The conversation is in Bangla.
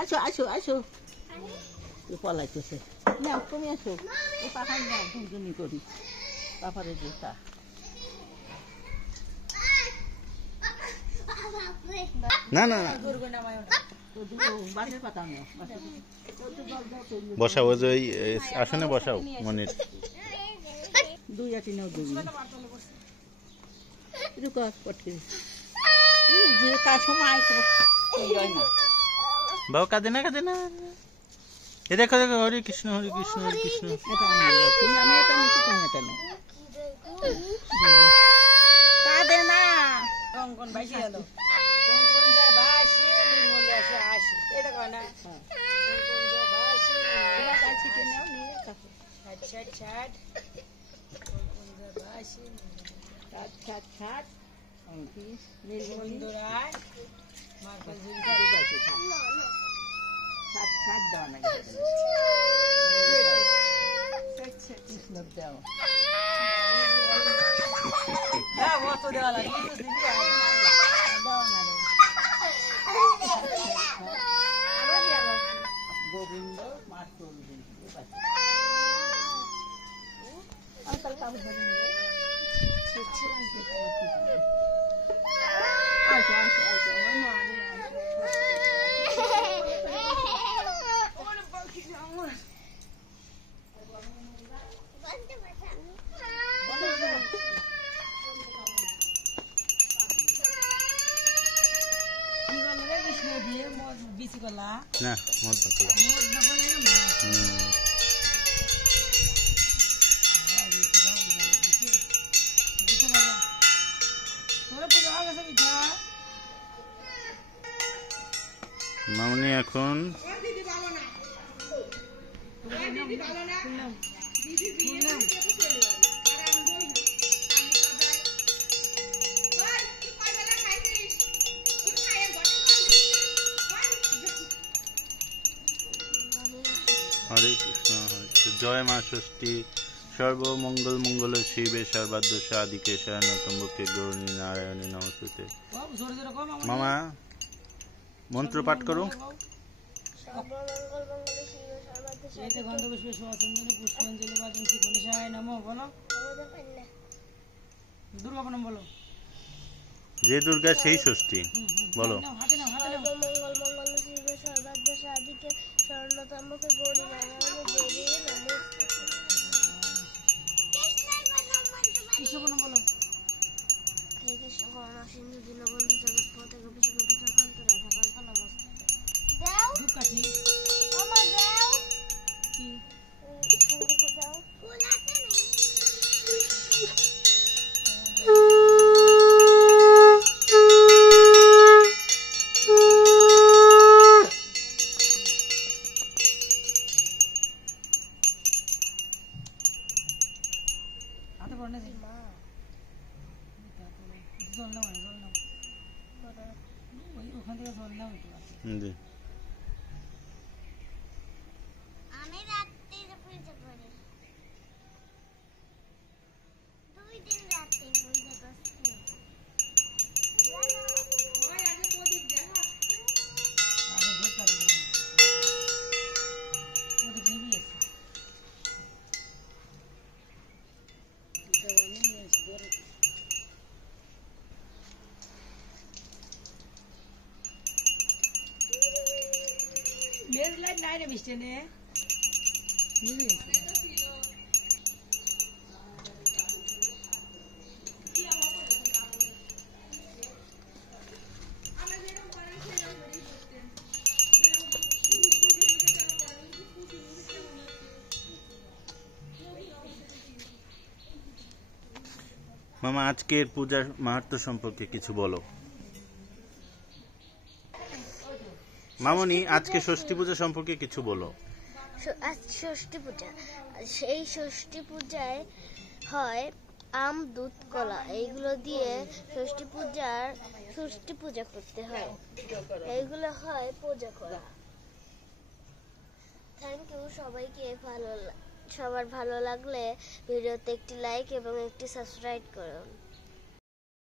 আসো আসো আসো পলাইতেছে নাও তুমি আসো এই পাখায় নাও দুজনই করি পাপারের জুতা না না বসাও ওই যে আসনে বসাও মনির দুই আটি নাও দুই বাবু কাঁদে না এ দেখো দেখো হরে কৃষ্ণ হরে কৃষ্ণ হরে কৃষ্ণ কাঁদে না কোন ভাইসি গেল কোন যায় ভাসি নির্মলে আসে আসি এটা কয় না কোন যায় ভাসি ছিটে নাও নিয়ে ছাট ছাট ছাট কোন যায় ভাসি ছাট ছাট ছাট বন্ধুরায় মার কাছে ছাট ছাট দেওয়া না কৃষ্ণ দেও হ্যাঁ ও তো দেওয়া লাগে গোবিন্দ মাছ চলবেন বিসি কলা না মত কলা মামনি এখন হরে কৃষ্ণ জয় মা ষষ্ঠী সর্বমঙ্গল মঙ্গল শিবে সর্বাদ্য সাদিকে শরণতম্বকে গৌরী নারায়ণী নমস্তুতে মামা মন্ত্র পাঠ করো যে দুর্গা সেই ষষ্ঠী বলো জি আমি রাতে পূজা করি 2 দিন রাতে পূজা করছি জানো ওই আগে প্রদীপ দেখা আগে দেখা দিলাম প্রদীপ নিবি আছে দেওয়ানি নিয়ে ধরে মেজ লাইট নাই রে মিষ্টি নে নিবি মামা আজকের পূজার মাহাত্ম্য সম্পর্কে কিছু বলো মামনি আজকে ষষ্ঠী পূজা সম্পর্কে কিছু বলো আজ ষষ্ঠী পূজা সেই ষষ্ঠী পূজায় হয় আম দুধ কলা এইগুলো দিয়ে ষষ্ঠী পূজা করতে হয় এইগুলো হয় পূজা করা থ্যাংক ইউ সবাইকে সবার ভালো লাগলে ভিডিওতে একটি লাইক এবং একটি সাবস্ক্রাইব করুন।